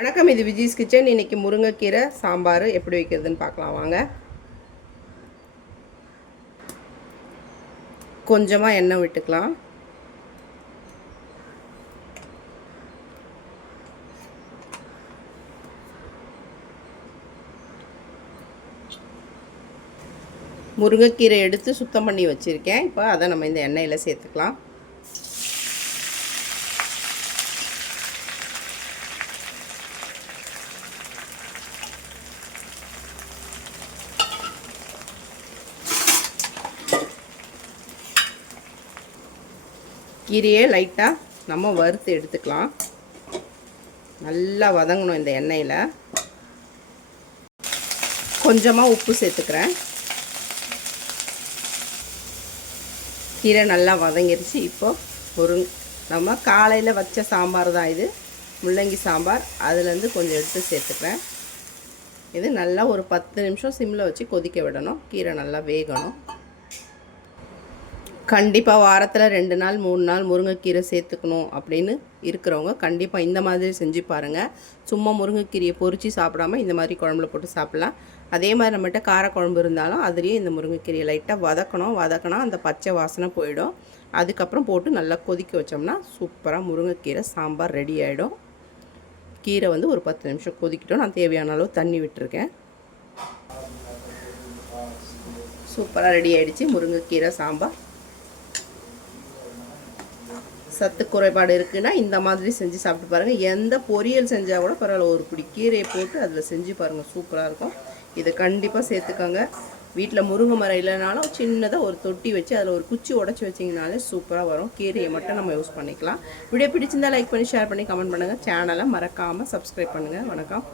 வணக்கம், இது விஜய்ஸ் கிச்சன். இன்றைக்கி முருங்கைக்கீரை சாம்பார் எப்படி வைக்கிறதுன்னு பார்க்கலாம் வாங்க. கொஞ்சமாக எண்ணெய் விட்டுக்கலாம். முருங்கைக்கீரை எடுத்து சுத்தம் பண்ணி வச்சுருக்கேன். இப்போ அதை நம்ம இந்த எண்ணெயில் சேர்த்துக்கலாம். கீரையை லைட்டாக நம்ம வறுத்து எடுத்துக்கலாம். நல்லா வதங்கணும் இந்த எண்ணெயில். கொஞ்சமாக உப்பு சேர்த்துக்கிறேன். கீரை நல்லா வதங்கிருச்சு. இப்போது நம்ம காலையில் வச்ச சாம்பார் தான் இது, முள்ளங்கி சாம்பார். அதுலேருந்து கொஞ்சம் எடுத்து சேர்த்துக்கிறேன். இது நல்லா ஒரு 10 நிமிஷம் சிம்மில் வச்சு கொதிக்க விடணும். கீரை நல்லா வேகணும். கண்டிப்பாக வாரத்தில் 2 நாள் 3 நாள் முருங்கைக்கீரை சேர்த்துக்கணும் அப்படின்னு இருக்கிறவங்க கண்டிப்பாக இந்த மாதிரி செஞ்சு பாருங்கள். சும்மா முருங்கைக்கீரையை பொரித்து சாப்பிடாமல் இந்த மாதிரி குழம்புல போட்டு சாப்பிட்லாம். அதே மாதிரி நம்மகிட்ட காரக்குழம்பு இருந்தாலும் அதுலேயே இந்த முருங்கைக்கீரையை லைட்டாக வதக்கினா அந்த பச்சை வாசனை போயிடும். அதுக்கப்புறம் போட்டு நல்லா கொதிக்க வச்சோம்னா சூப்பராக முருங்கைக்கீரை சாம்பார் ரெடி ஆகிடும். கீரை ஒரு 10 நிமிஷம் கொதிக்கிட்டோம். நான் தேவையான அளவு தண்ணி விட்டுருக்கேன். சூப்பராக ரெடி ஆகிடுச்சு முருங்கைக்கீரை சாம்பார். சத்து குறைபாடு இருக்குன்னா இந்த மாதிரி செஞ்சு சாப்பிட்டு பாருங்கள். எந்த பொரியல் செஞ்சால் கூட பரவாயில்ல, ஒரு பிடி கீரையை போட்டு அதில் செஞ்சு பாருங்கள், சூப்பராக இருக்கும். இதை கண்டிப்பாக சேர்த்துக்கோங்க. வீட்டில் முருங்கை மரம் இல்லைனாலும் சின்னதாக ஒரு தொட்டி வச்சு அதில் ஒரு குச்சி உடச்சி வச்சிங்கனாலே சூப்பராக வரும். கீரையை மட்டும் நம்ம யூஸ் பண்ணிக்கலாம். வீடியோ பிடிச்சிருந்தால் லைக் பண்ணி ஷேர் பண்ணி கமெண்ட் பண்ணுங்கள். சேனலை மறக்காமல் சப்ஸ்கிரைப் பண்ணுங்கள். வணக்கம்.